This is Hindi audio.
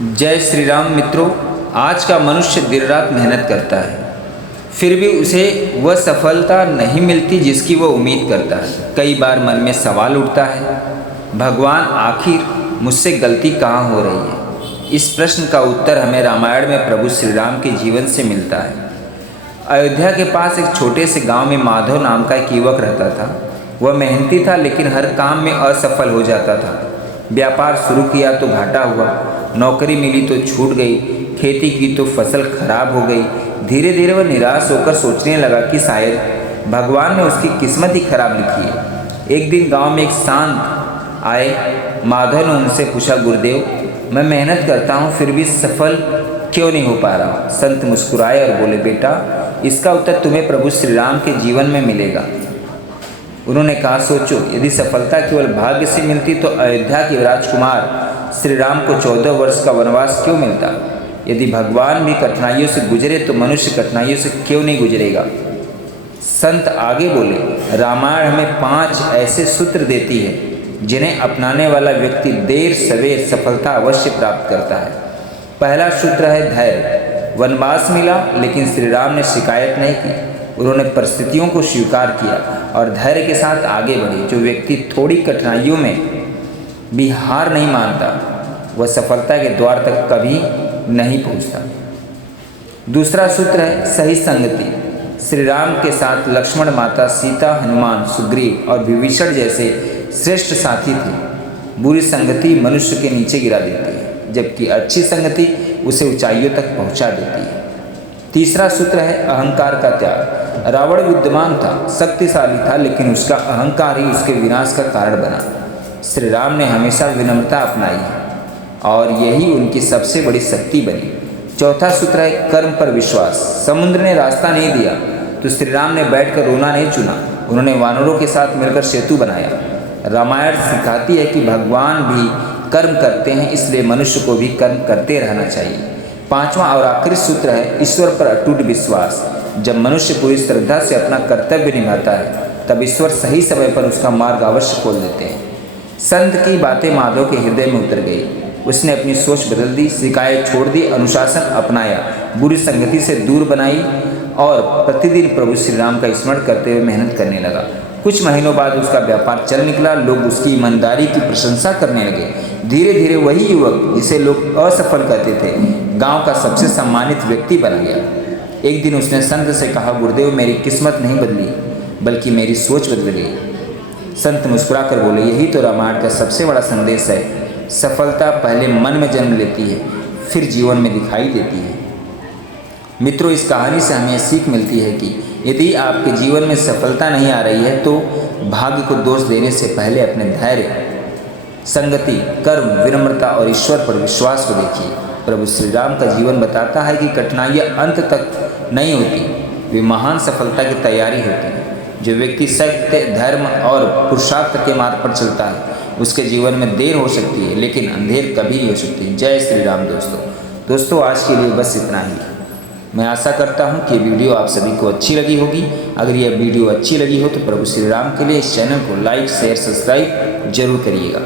जय श्री राम मित्रों। आज का मनुष्य दिन रात मेहनत करता है, फिर भी उसे वह सफलता नहीं मिलती जिसकी वह उम्मीद करता है। कई बार मन में सवाल उठता है, भगवान आखिर मुझसे गलती कहाँ हो रही है। इस प्रश्न का उत्तर हमें रामायण में प्रभु श्री राम के जीवन से मिलता है। अयोध्या के पास एक छोटे से गांव में माधव नाम का एक युवक रहता था। वह मेहनती था, लेकिन हर काम में असफल हो जाता था। व्यापार शुरू किया तो घाटा हुआ, नौकरी मिली तो छूट गई, खेती की तो फसल खराब हो गई। धीरे धीरे वह निराश होकर सोचने लगा कि शायद भगवान ने उसकी किस्मत ही खराब लिखी है। एक दिन गांव में एक संत आए। माधव ने उनसे पूछा, गुरुदेव, मैं मेहनत करता हूँ फिर भी सफल क्यों नहीं हो पा रहा। संत मुस्कुराए और बोले, बेटा, इसका उत्तर तुम्हें प्रभु श्री राम के जीवन में मिलेगा। उन्होंने कहा, सोचो, यदि सफलता केवल भाग्य से मिलती तो अयोध्या के राजकुमार श्री राम को 14 वर्ष का वनवास क्यों मिलता। यदि भगवान भी कठिनाइयों से गुजरे तो मनुष्य कठिनाइयों से क्यों नहीं गुजरेगा। संत आगे बोले, रामायण हमें 5 ऐसे सूत्र देती है जिन्हें अपनाने वाला व्यक्ति देर सवेर सफलता अवश्य प्राप्त करता है। पहला सूत्र है धैर्य। वनवास मिला, लेकिन श्री राम ने शिकायत नहीं की। उन्होंने परिस्थितियों को स्वीकार किया और धैर्य के साथ आगे बढ़े। जो व्यक्ति थोड़ी कठिनाइयों में भी हार नहीं मानता, वह सफलता के द्वार तक कभी नहीं पहुंचता। दूसरा सूत्र है सही संगति। श्री राम के साथ लक्ष्मण, माता सीता, हनुमान, सुग्रीव और विभीषण जैसे श्रेष्ठ साथी थे। बुरी संगति मनुष्य के नीचे गिरा देती है, जबकि अच्छी संगति उसे ऊंचाइयों तक पहुंचा देती है। तीसरा सूत्र है अहंकार का त्याग। रावण विद्वान था, शक्तिशाली था, लेकिन उसका अहंकार ही उसके विनाश का कारण बना। श्री राम ने हमेशा विनम्रता अपनाई और यही उनकी सबसे बड़ी शक्ति बनी। चौथा सूत्र है कर्म पर विश्वास। समुद्र ने रास्ता नहीं दिया तो श्री राम ने बैठकर रोना नहीं चुना। उन्होंने वानरों के साथ मिलकर सेतु बनाया। रामायण सिखाती है कि भगवान भी कर्म करते हैं, इसलिए मनुष्य को भी कर्म करते रहना चाहिए। पांचवा और आखिरी सूत्र है ईश्वर पर अटूट विश्वास। जब मनुष्य पूरी श्रद्धा से अपना कर्तव्य निभाता है, तब ईश्वर सही समय पर उसका मार्ग अवश्य खोल देते हैं। संत की बातें माधव के हृदय में उतर गई। उसने अपनी सोच बदल दी, शिकायत छोड़ दी, अनुशासन अपनाया, बुरी संगति से दूर बनाई और प्रतिदिन प्रभु श्री राम का स्मरण करते हुए मेहनत करने लगा। कुछ महीनों बाद उसका व्यापार चल निकला। लोग उसकी ईमानदारी की प्रशंसा करने लगे। धीरे धीरे वही युवक जिसे लोग असफल कहते थे, गांव का सबसे सम्मानित व्यक्ति बन गया। एक दिन उसने संत से कहा, गुरुदेव, मेरी किस्मत नहीं बदली, बल्कि मेरी सोच बदल गई। संत मुस्कुराकर बोले, यही तो रामायण का सबसे बड़ा संदेश है। सफलता पहले मन में जन्म लेती है, फिर जीवन में दिखाई देती है। मित्रों, इस कहानी से हमें सीख मिलती है कि यदि आपके जीवन में सफलता नहीं आ रही है तो भाग्य को दोष देने से पहले अपने धैर्य, संगति, कर्म, विनम्रता और ईश्वर पर विश्वास को देखिए। प्रभु श्री राम का जीवन बताता है कि कठिनाइयाँ अंत तक नहीं होती, वे महान सफलता की तैयारी होती है। जो व्यक्ति सत्य, धर्म और पुरुषार्थ के मार्ग पर चलता है, उसके जीवन में देर हो सकती है, लेकिन अंधेर कभी नहीं हो सकती। जय श्री राम दोस्तों, आज के लिए बस इतना ही। मैं आशा करता हूं कि ये वीडियो आप सभी को अच्छी लगी होगी। अगर यह वीडियो अच्छी लगी हो तो प्रभु श्री राम के लिए इस चैनल को लाइक, शेयर, सब्सक्राइब जरूर करिएगा।